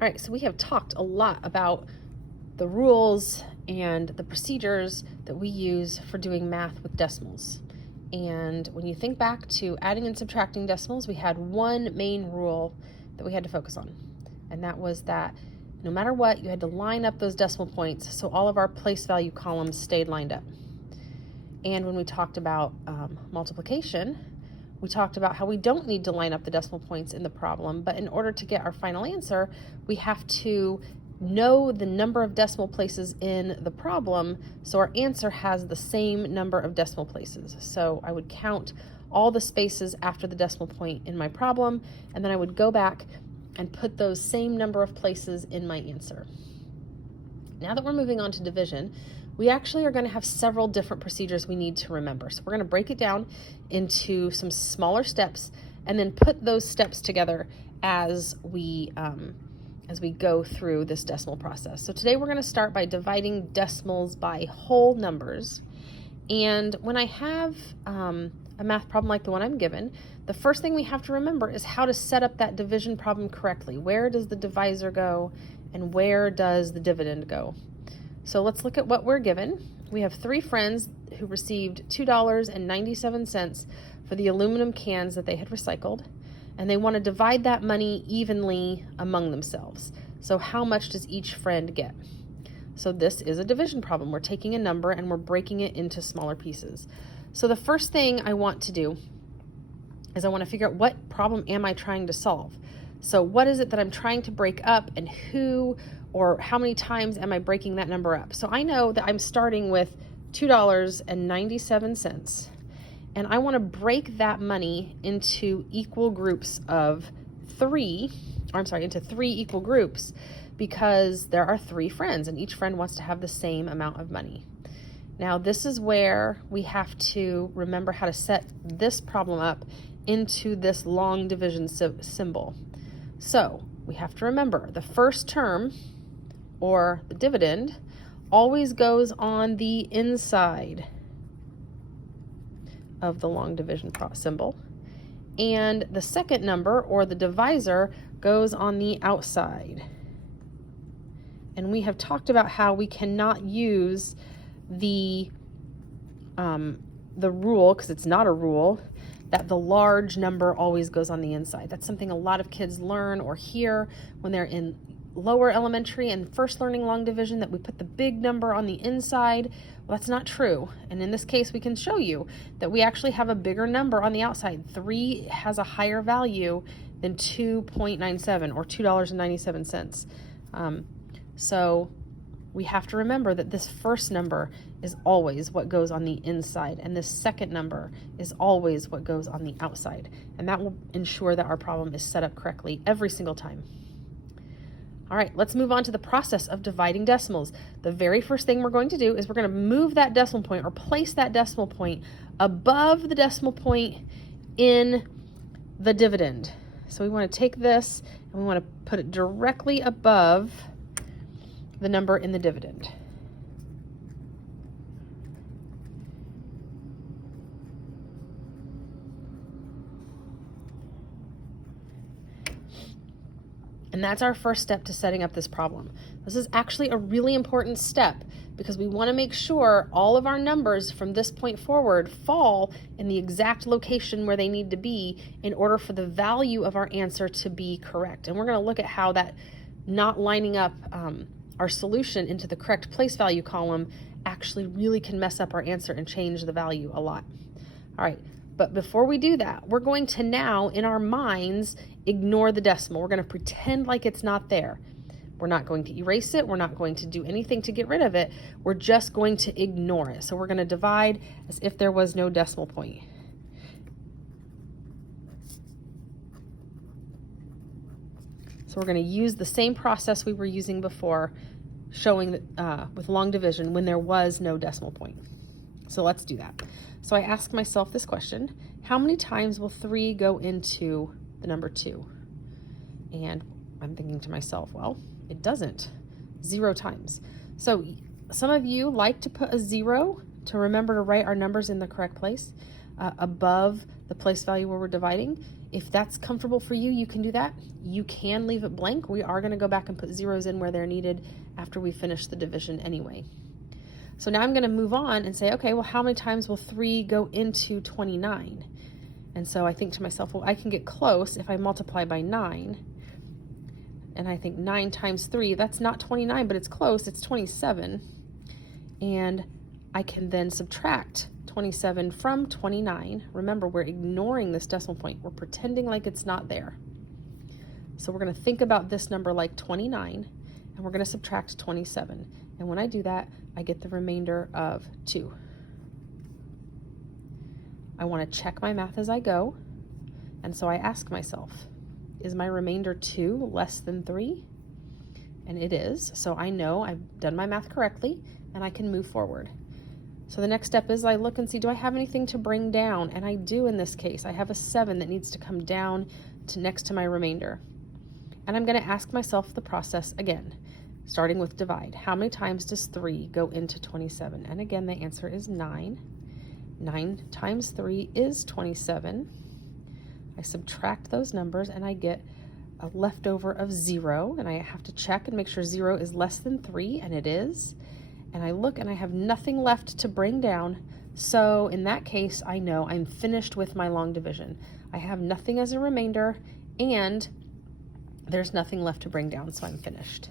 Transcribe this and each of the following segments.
All right, so we have talked a lot about the rules and the procedures that we use for doing math with decimals. And when you think back to adding and subtracting decimals, we had one main rule that we had to focus on. And that was that no matter what, you had to line up those decimal points so all of our place value columns stayed lined up. And when we talked about multiplication, we talked about how we don't need to line up the decimal points in the problem, but in order to get our final answer, we have to know the number of decimal places in the problem so our answer has the same number of decimal places. So I would count all the spaces after the decimal point in my problem, and then I would go back and put those same number of places in my answer. Now that we're moving on to division, we actually are going to have several different procedures we need to remember. So we're going to break it down into some smaller steps and then put those steps together as we go through this decimal process. So today we're going to start by dividing decimals by whole numbers. And when I have a math problem like the one I'm given, the first thing we have to remember is how to set up that division problem correctly. Where does the divisor go and where does the dividend go? So let's look at what we're given. We have 3 friends who received $2.97 for the aluminum cans that they had recycled, and they want to divide that money evenly among themselves. So how much does each friend get? So this is a division problem. We're taking a number and we're breaking it into smaller pieces. So the first thing I want to do is I want to figure out what problem am I trying to solve. So what is it that I'm trying to break up, and who or how many times am I breaking that number up? So I know that I'm starting with $2.97, and I want to break that money into equal groups of 3, into 3 equal groups, because there are 3 friends and each friend wants to have the same amount of money. Now this is where we have to remember how to set this problem up into this long division symbol. So we have to remember the first term, or the dividend, always goes on the inside of the long division symbol, and the second number, or the divisor, goes on the outside. And we have talked about how we cannot use the rule, because it's not a rule, that the large number always goes on the inside. That's something a lot of kids learn or hear when they're in lower elementary and first learning long division, that we put the big number on the inside. Well, that's not true. And in this case, we can show you that we actually have a bigger number on the outside. 3 has a higher value than 2.97 or $2.97. So we have to remember that this first number is always what goes on the inside, and this second number is always what goes on the outside. And that will ensure that our problem is set up correctly every single time. All right, let's move on to the process of dividing decimals. The very first thing we're going to do is we're going to move that decimal point, or place that decimal point above the decimal point in the dividend. So we want to take this and we want to put it directly above the number in the dividend. And that's our first step to setting up this problem. This is actually a really important step because we want to make sure all of our numbers from this point forward fall in the exact location where they need to be in order for the value of our answer to be correct. And we're going to look at how that not lining up our solution into the correct place value column actually really can mess up our answer and change the value a lot. All right, but before we do that, we're going to now, in our minds, ignore the decimal. We're going to pretend like it's not there. We're not going to erase it. We're not going to do anything to get rid of it. We're just going to ignore it. So we're going to divide as if there was no decimal point. So we're going to use the same process we were using before, showing that, with long division when there was no decimal point. So let's do that. So I ask myself this question: how many times will 3 go into the number 2? And I'm thinking to myself, well, it doesn't. 0 times. So some of you like to put a 0 to remember to write our numbers in the correct place. above the place value where we're dividing. If that's comfortable for you, you can do that. You can leave it blank. We are going to go back and put zeros in where they're needed after we finish the division anyway. So now I'm going to move on and say, okay, well, how many times will 3 go into 29? And so I think to myself, well, I can get close if I multiply by 9. And I think 9 times 3, that's not 29, but it's close, it's 27. And I can then subtract 27 from 29. Remember, we're ignoring this decimal point. We're pretending like it's not there. So we're going to think about this number like 29, and we're going to subtract 27. And when I do that, I get the remainder of 2. I want to check my math as I go, and so I ask myself, is my remainder 2 less than 3? And it is, so I know I've done my math correctly, and I can move forward. So the next step is I look and see, do I have anything to bring down? And I do in this case. I have a 7 that needs to come down to next to my remainder. And I'm going to ask myself the process again, starting with divide. How many times does 3 go into 27? And again, the answer is 9. 9 times 3 is 27. I subtract those numbers and I get a leftover of 0, and I have to check and make sure 0 is less than 3, and it is. And I look and I have nothing left to bring down, so in that case I know I'm finished with my long division. I have nothing as a remainder and there's nothing left to bring down, so I'm finished.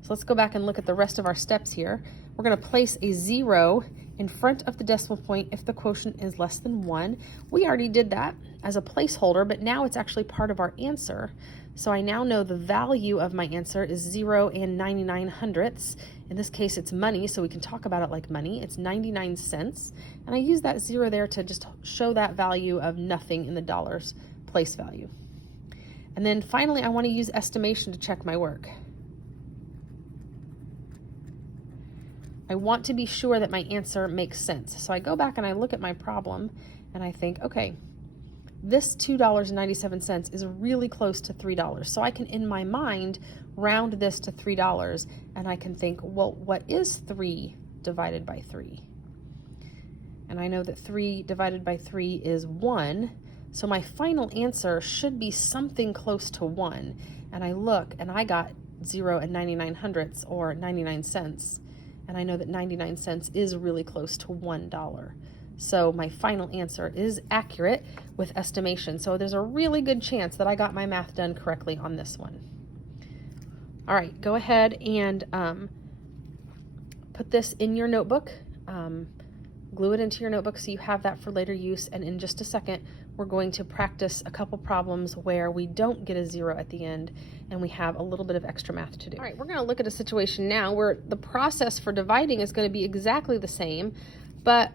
So let's go back and look at the rest of our steps here. We're going to place a 0 in front of the decimal point if the quotient is less than 1. We already did that as a placeholder, but now it's actually part of our answer. So I now know the value of my answer is 0 and 99 hundredths. In this case, it's money, so we can talk about it like money. It's 99 cents. And I use that 0 there to just show that value of nothing in the dollars place value. And then finally, I want to use estimation to check my work. I want to be sure that my answer makes sense. So I go back and I look at my problem and I think, okay, this $2.97 is really close to $3. So I can, in my mind, round this to $3, and I can think, well, what is 3 divided by 3? And I know that 3 divided by 3 is 1, so my final answer should be something close to 1. And I look, and I got 0 and 99 hundredths, or 99 cents, and I know that 99 cents is really close to $1. So my final answer is accurate with estimation. So there's a really good chance that I got my math done correctly on this one. All right, go ahead and put this in your notebook. Glue it into your notebook so you have that for later use. And in just a second, we're going to practice a couple problems where we don't get a 0 at the end and we have a little bit of extra math to do. All right, we're going to look at a situation now where the process for dividing is going to be exactly the same, but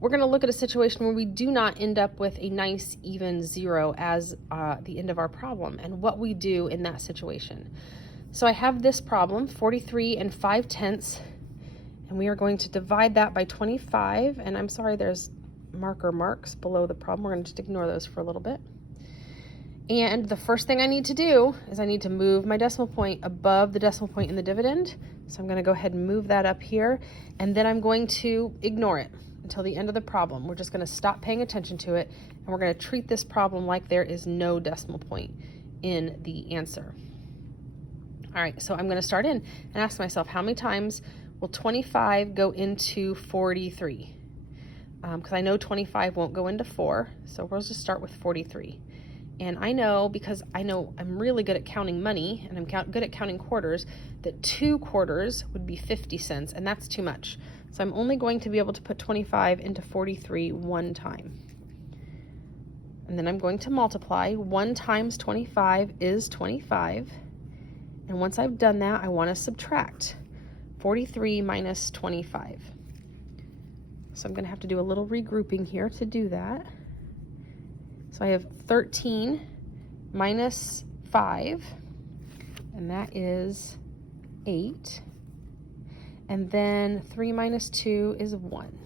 we're going to look at a situation where we do not end up with a nice even 0 as the end of our problem, and what we do in that situation. So I have this problem, 43 and 5/10, and we are going to divide that by 25, and I'm sorry there's marker marks below the problem. We're going to just ignore those for a little bit. And the first thing I need to do is I need to move my decimal point above the decimal point in the dividend. So I'm going to go ahead and move that up here, and then I'm going to ignore it until the end of the problem. We're just going to stop paying attention to it, and we're going to treat this problem like there is no decimal point in the answer. All right, so I'm going to start in and ask myself, how many times will 25 go into 43? Because I know 25 won't go into 4, so we'll just start with 43. And I know, because I know I'm really good at counting money, and I'm good at counting quarters, that 2 quarters would be 50 cents, and that's too much. So I'm only going to be able to put 25 into 43 one time. And then I'm going to multiply. 1 times 25 is 25. And once I've done that, I want to subtract 43 minus 25. So I'm going to have to do a little regrouping here to do that. So I have 13 minus 5, and that is 8. And then 3 minus 2 is 1.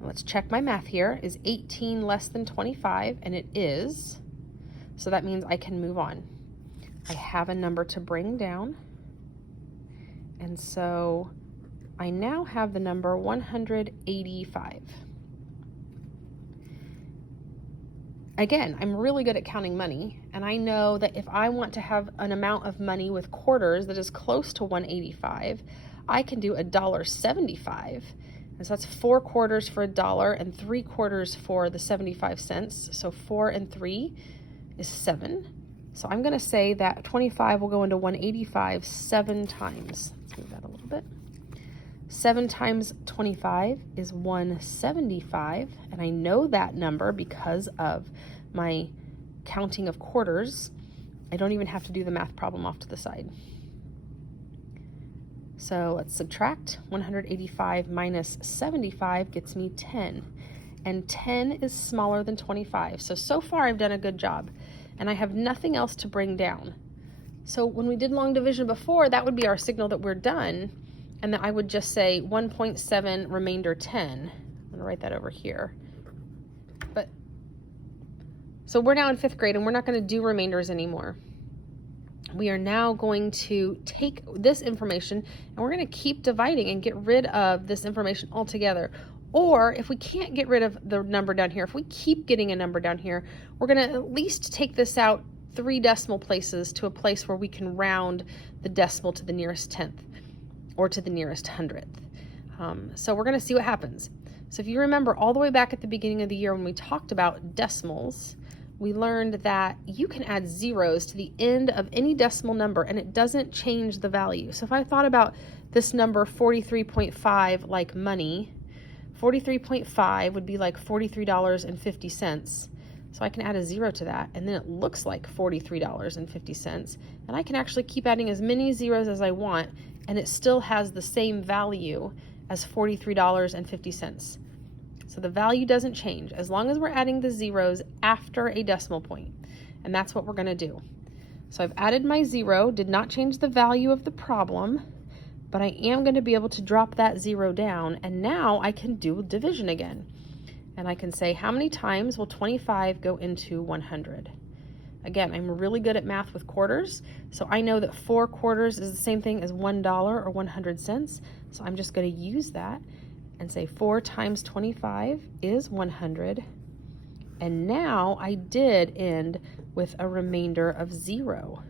Let's check my math here. Is 18 less than 25? And it is. So that means I can move on. I have a number to bring down. And so I now have the number 185. Again, I'm really good at counting money, and I know that if I want to have an amount of money with quarters that is close to 185, I can do $1.75. And so that's 4 quarters for $1 and 3 quarters for the 75 cents. So 4 and 3 is 7. So I'm going to say that 25 will go into 185 7 times. Let's move that a little bit. 7 times 25 is 175, and I know that number because of my counting of quarters. I don't even have to do the math problem off to the side. So let's subtract. 185 minus 75 gets me 10, and 10 is smaller than 25. So far I've done a good job, and I have nothing else to bring down. So when we did long division before, that would be our signal that we're done. And then I would just say 1.7 remainder 10. I'm going to write that over here. So we're now in 5th grade, and we're not going to do remainders anymore. We are now going to take this information, and we're going to keep dividing and get rid of this information altogether. Or if we can't get rid of the number down here, if we keep getting a number down here, we're going to at least take this out 3 decimal places to a place where we can round the decimal to the nearest 10th. Or to the nearest 100th. So we're going to see what happens. So if you remember all the way back at the beginning of the year when we talked about decimals, we learned that you can add zeros to the end of any decimal number and it doesn't change the value. So if I thought about this number 43.5 like money, 43.5 would be like $43.50. So I can add a 0 to that, and then it looks like $43.50. And I can actually keep adding as many zeros as I want, and it still has the same value as $43.50. So the value doesn't change as long as we're adding the zeros after a decimal point. And that's what we're going to do. So I've added my 0, did not change the value of the problem, but I am going to be able to drop that 0 down, and now I can do division again. And I can say, how many times will 25 go into 100? Again, I'm really good at math with quarters, so I know that 4 quarters is the same thing as $1 or 100 cents. So I'm just going to use that and say 4 times 25 is 100. And now I did end with a remainder of 0.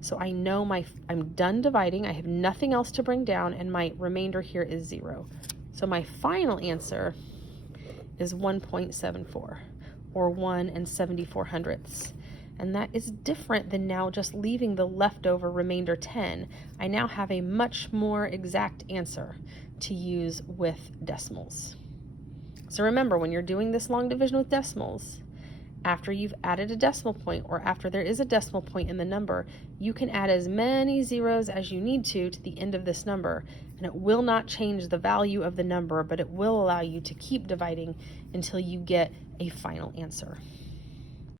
So I know I'm done dividing. I have nothing else to bring down, and my remainder here is 0. So my final answer is 1.74, or 1 74 hundredths. And that is different than now just leaving the leftover remainder 10. I now have a much more exact answer to use with decimals. So remember, when you're doing this long division with decimals, after you've added a decimal point, or after there is a decimal point in the number, you can add as many zeros as you need to the end of this number, and it will not change the value of the number, but it will allow you to keep dividing until you get a final answer.